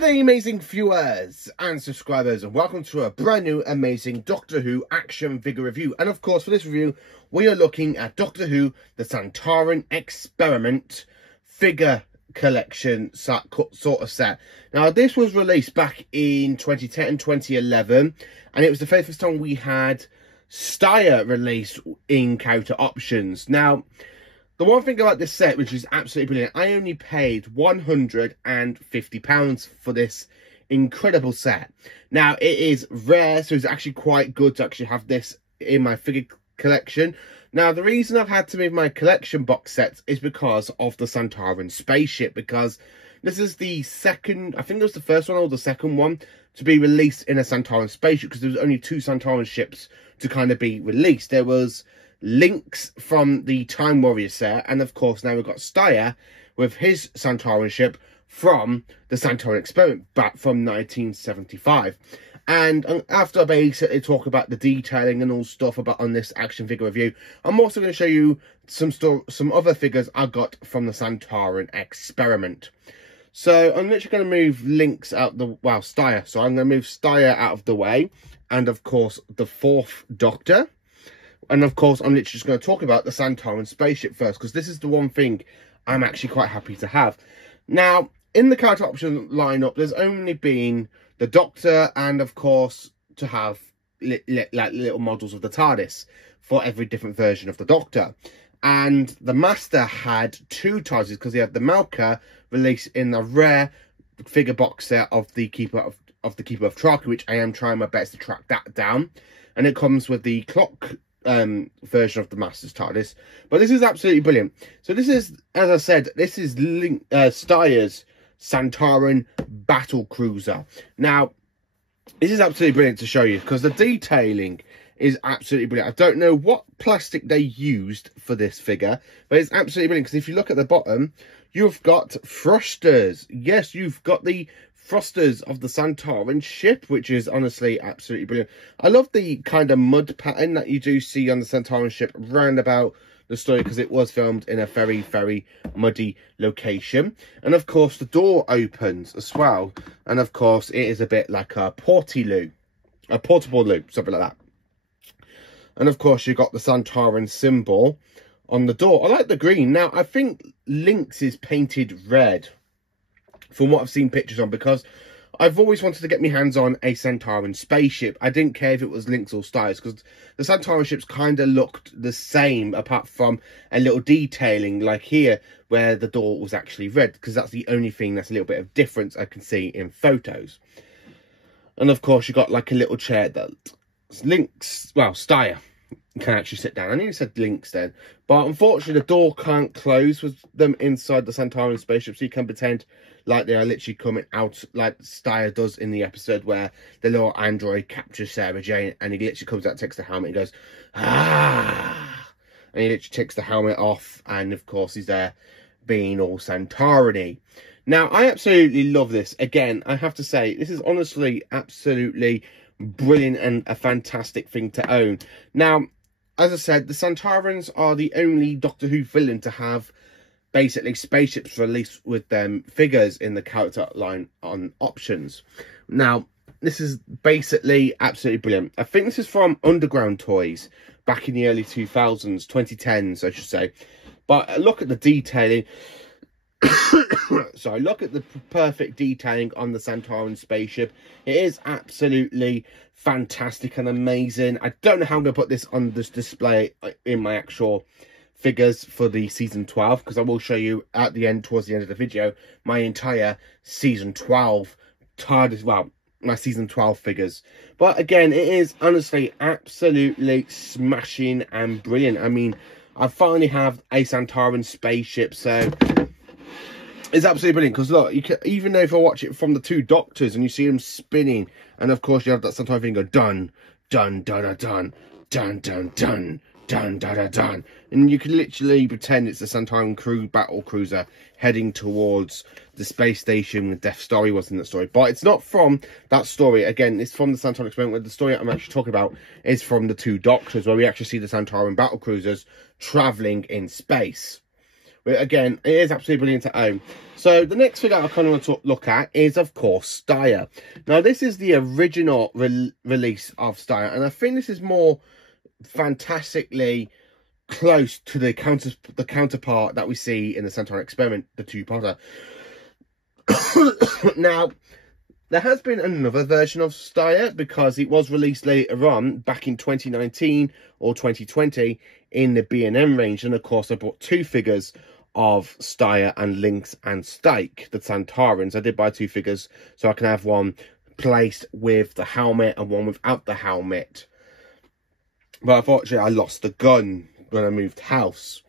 Good day, amazing viewers and subscribers, and welcome to a brand new amazing Doctor Who action figure review. And of course, for this review, we are looking at Doctor Who, the Sontaran Experiment figure collection sort of set. Now, this was released back in 2010 and 2011, and it was the very first time we had Steyr released in character options. Now, the one thing about this set, which is absolutely brilliant, I only paid £150 for this incredible set. Now, it is rare, so it's actually quite good to actually have this in my figure collection. Now, the reason I've had to move my collection box sets is because of the Sontaran spaceship, because this is the second, I think it was the first one or the second one to be released in a Sontaran spaceship, because there was only two Sontaran ships to kind of be released. There was Lynx from the Time Warrior set, and of course now we've got Steyr with his Sontaran ship from the Sontaran Experiment back from 1975. And after I basically talk about the detailing and all stuff about on this action figure review, I'm also going to show you some other figures I got from the Sontaran Experiment. So I'm literally going to move Lynx out the, well, Steyr. So I'm going to move Steyr out of the way, and of course the fourth Doctor. And of course, I'm literally just going to talk about the Sontaran spaceship first, because this is the one thing I'm actually quite happy to have. Now, in the character option lineup, there's only been the Doctor, and of course, to have like little models of the TARDIS for every different version of the Doctor. And the Master had two TARDISes, because he had the Malka released in the rare figure box set of the Keeper of Traki, which I am trying my best to track that down. And it comes with the clock version of the Master's TARDIS, but this is absolutely brilliant. So this is, as I said, this is Steyr's Sontaran battle cruiser. Now, this is absolutely brilliant to show you, because the detailing is absolutely brilliant. I don't know what plastic they used for this figure, but it's absolutely brilliant, because if you look at the bottom, you've got thrusters. Yes, you've got the thrusters of the Sontaran ship, which is honestly absolutely brilliant. I love the kind of mud pattern that you do see on the Sontaran ship round about the story, because it was filmed in a very, very muddy location. And of course, the door opens as well. And of course, it is a bit like a portable loo, something like that. And of course, you've got the Sontaran symbol on the door. I like the green. Now, I think Lynx is painted red, from what I've seen pictures on, because I've always wanted to get my hands on a Sontaran spaceship. I didn't care if it was Lynx or Steyr, because the Sontaran ships kind of looked the same, apart from a little detailing like here, where the door was actually red, because that's the only thing that's a little bit of difference I can see in photos. And of course, you got like a little chair that Lynx, well, Steyr can actually sit down. I nearly said Lynx then, but unfortunately the door can't close with them inside the Sontaran spaceship, so you can pretend like they are literally coming out, like Steyr does in the episode where the little android captures Sarah Jane, and he literally comes out, takes the helmet, and goes, ah, and he literally takes the helmet off, and of course he's there being all Sontaran-y. Now, I absolutely love this. Again, I have to say, this is honestly absolutely brilliant and a fantastic thing to own. Now, as I said, the Sontarans are the only Doctor Who villain to have basically spaceships released with them figures in the character line on options. Now, this is basically absolutely brilliant. I think this is from Underground Toys back in the early 2000s, 2010s, I should say. But look at the detailing. So look at the perfect detailing on the Sontaran spaceship. It is absolutely fantastic and amazing. I don't know how I'm going to put this on this display in my actual figures for the season 12, because I will show you at the end, towards the end of the video, my entire season 12 TARDIS, well, my season 12 figures. But again, it is honestly absolutely smashing and brilliant. I mean, I finally have a Sontaran spaceship, so it's absolutely brilliant. Because look, you can, even though if I watch it from the two Doctors and you see them spinning, and of course you have that Sontaran thing go dun dun dun dun dun dun dun dun dun dun dun dun, and you can literally pretend it's the Sontaran crew battle cruiser heading towards the space station with Death Story was in that story. But it's not from that story. Again, it's from the Sontaran Experiment, where the story I'm actually talking about is from the two Doctors, where we actually see the Sontaran battle cruisers travelling in space. But again, it is absolutely brilliant to own. So the next figure I kind of want to look at is, of course, Steyr. Now, this is the original release of Steyr, and I think this is more fantastically close to the counterpart that we see in the Sontaran experiment, the two-parter. Now, there has been another version of Steyr because it was released later on, back in 2019 or 2020, in the B&M range. And of course, I bought two figures of Steyr and Lynx and Stake, the Sontarans. I did buy two figures so I can have one placed with the helmet and one without the helmet. But unfortunately, I lost the gun when I moved house.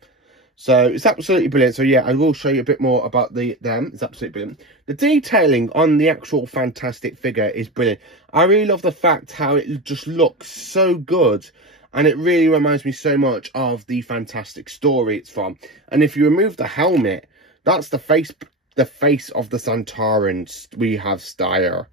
So it's absolutely brilliant. So yeah, I will show you a bit more about them. It's absolutely brilliant. The detailing on the actual fantastic figure is brilliant. I really love the fact how it just looks so good. And it really reminds me so much of the fantastic story it's from. And if you remove the helmet, that's the face of the Sontaran. We have Steyr.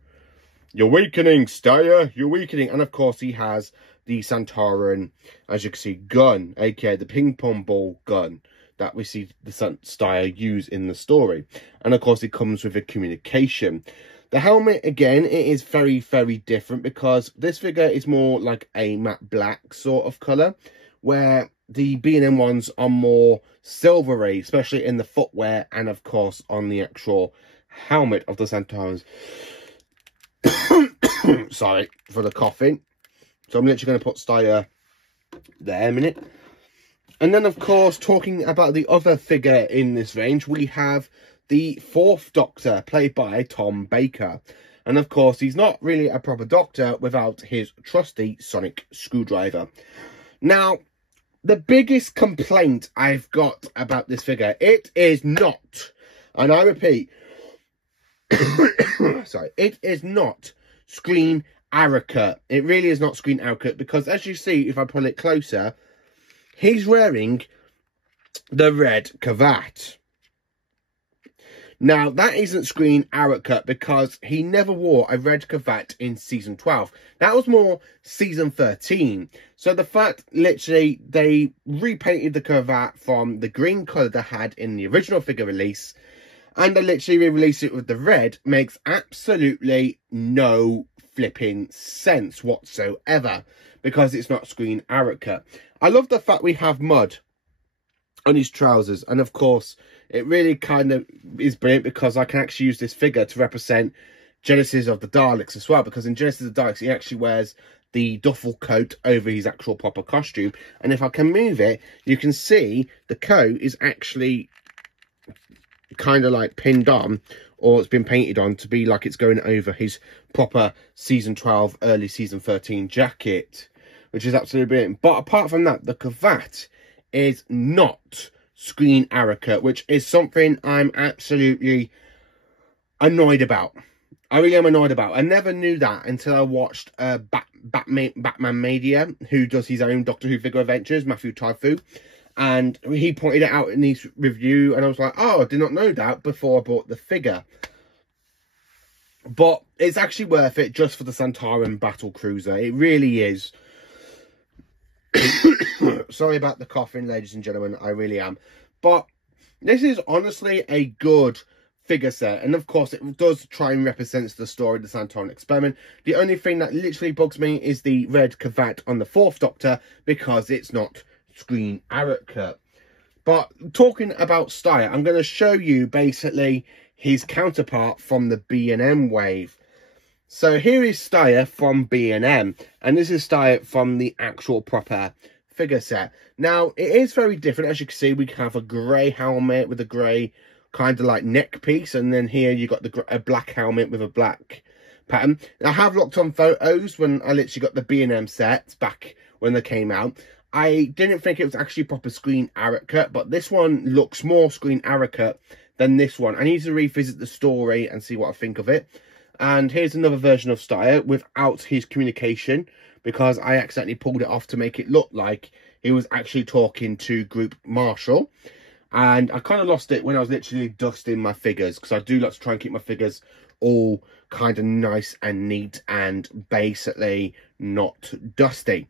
You're weakening, Steyr. You're weakening. And of course, he has the Sontaran, as you can see, gun, aka the ping pong ball gun that we see the Steyr use in the story. And of course, it comes with a communication. The helmet, again, it is very, very different because this figure is more like a matte black sort of colour, where the B&M ones are more silvery, especially in the footwear and, of course, on the actual helmet of the Sontarans. Sorry for the coughing. So I'm literally going to put Steyr there a minute. And then, of course, talking about the other figure in this range, we have the Fourth Doctor, played by Tom Baker. And, of course, he's not really a proper Doctor without his trusty sonic screwdriver. Now, the biggest complaint I've got about this figure, it is not, and I repeat, sorry, it is not screen accurate. It really is not screen accurate because, as you see, if I pull it closer, he's wearing the red cravat. Now, that isn't screen accurate because he never wore a red cravat in season 12. That was more season 13. So the fact, literally, they repainted the cravat from the green colour they had in the original figure release, and they literally re-released it with the red, makes absolutely no flipping sense whatsoever because it's not screen accurate. I love the fact we have mud on his trousers, and of course it really kind of is brilliant because I can actually use this figure to represent Genesis of the Daleks as well, because in Genesis of the Daleks he actually wears the duffel coat over his actual proper costume, and if I can move it, you can see the coat is actually kind of like pinned on, or it's been painted on to be like it's going over his proper season 12 early season 13 jacket, which is absolutely brilliant. But apart from that, the cravat is not screen accurate, which is something I'm absolutely annoyed about. I really am annoyed about. I never knew that until I watched Batman Media, who does his own Doctor Who figure adventures, Matthew Typhoon, and he pointed it out in his review, and I was like, oh, I did not know that before I bought the figure. But it's actually worth it just for the Sontaran battle cruiser. It really is. Sorry about the coughing, ladies and gentlemen, I really am. But this is honestly a good figure set, and of course it does try and represent the story of the Sontaran experiment. The only thing that literally bugs me is the red cravat on the Fourth Doctor because it's not screen accurate. But talking about Steyr, I'm going to show you basically his counterpart from the B&M wave. So here is Steyr from B&M, and this is Steyr from the actual proper figure set. Now, it is very different. As you can see, we have a grey helmet with a grey kind of like neck piece, and then here you got a black helmet with a black pattern. I have looked on photos when I literally got the B&M sets back when they came out. I didn't think it was actually proper screen accurate, but this one looks more screen accurate than this one. I need to revisit the story and see what I think of it. And here's another version of Steyr without his communication, because I accidentally pulled it off to make it look like he was actually talking to Group Marshall. And I kind of lost it when I was literally dusting my figures, because I do like to try and keep my figures all kind of nice and neat and basically not dusty.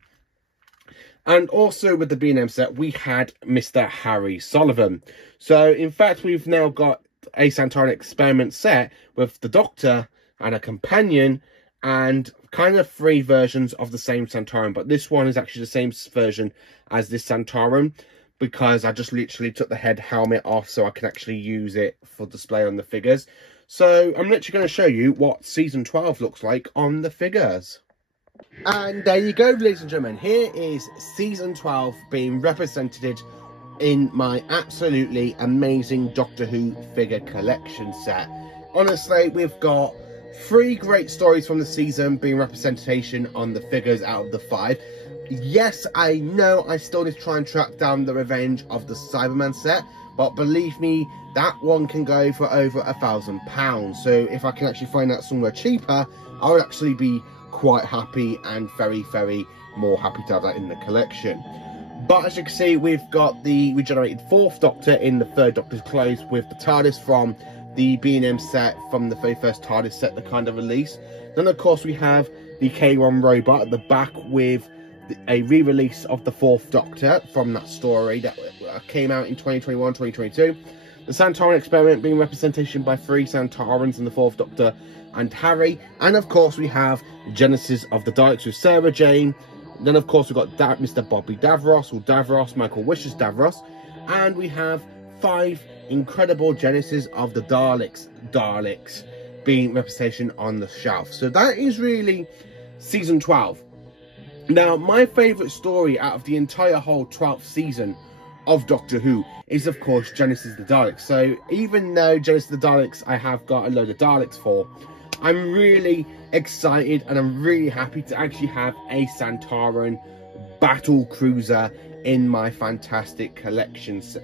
And also with the B&M set, we had Mr. Harry Sullivan. So in fact, we've now got a Sontaran experiment set with the Doctor and a companion and kind of 3 versions of the same Sontaran. But this one is actually the same version as this Sontaran, because I just literally took the head helmet off so I can actually use it for display on the figures. So I'm literally going to show you what season 12 looks like on the figures. And there you go, ladies and gentlemen. Here is season 12 being represented in my absolutely amazing Doctor Who figure collection set. Honestly, we've got 3 great stories from the season being representation on the figures out of the 5. Yes, I know I still need to try and track down the Revenge of the Cyberman set, but believe me, that one can go for over £1,000. So if I can actually find that somewhere cheaper, I would actually be quite happy and very, very more happy to have that in the collection. But as you can see, we've got the regenerated 4th Doctor in the 3rd Doctor's clothes with the TARDIS from the B&M set, from the very first TARDIS set, the kind of release. Then of course we have the K1 robot at the back with a re-release of the 4th Doctor from that story that came out in 2021, 2022. The Sontaran experiment being representation by 3 Sontarans and the 4th Doctor and Harry. And of course we have Genesis of the Daleks with Sarah Jane. Then of course we've got Mr. Bobby Davros, or Davros, Michael Wishes Davros. And we have 5 incredible Genesis of the Daleks being representation on the shelf. So that is really season 12. Now, my favourite story out of the entire whole 12th season of Doctor Who is, of course, Genesis of the Daleks. So, even though Genesis of the Daleks, I have got a load of Daleks for, I'm really excited and I'm really happy to actually have a Sontaran battle cruiser in my fantastic collections.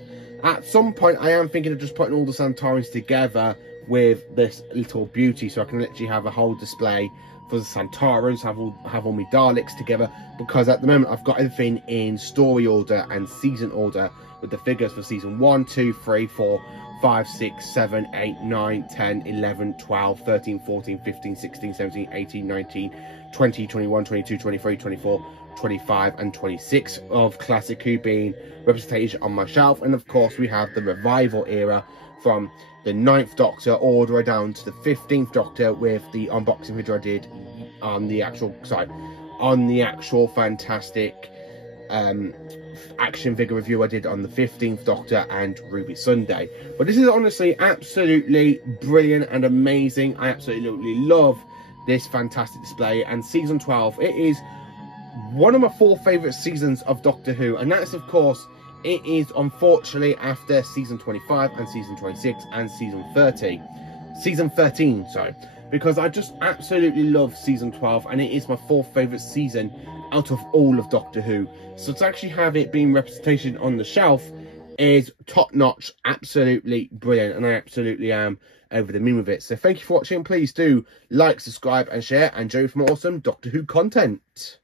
At some point, I am thinking of just putting all the Sontarans together with this little beauty, so I can literally have a whole display for the Sontarans, have all my Daleks together, because at the moment I've got everything in story order and season order with the figures for season 1, 2, 3, 4, 5, 6, 7, 8, 9, 10, 11, 12, 13, 14, 15, 16, 17, 18, 19, 20, 21, 22, 23, 24, 25 and 26 of Classic Who being representation on my shelf. And of course we have the revival era from the 9th Doctor all the way down to the 15th Doctor, with the unboxing video I did on the actual fantastic action figure review I did on the 15th Doctor and Ruby Sunday. But this is honestly absolutely brilliant and amazing. I absolutely love this fantastic display, and season 12, it is one of my 4 favourite seasons of Doctor Who, and that's of course, it is unfortunately after season 25 and season 26 and season 13, sorry, because I just absolutely love season 12, and it is my 4th favourite season out of all of Doctor Who. So to actually have it being representation on the shelf is top notch, absolutely brilliant, and I absolutely am over the moon with it. So thank you for watching. Please do like, subscribe and share, and enjoy some awesome Doctor Who content.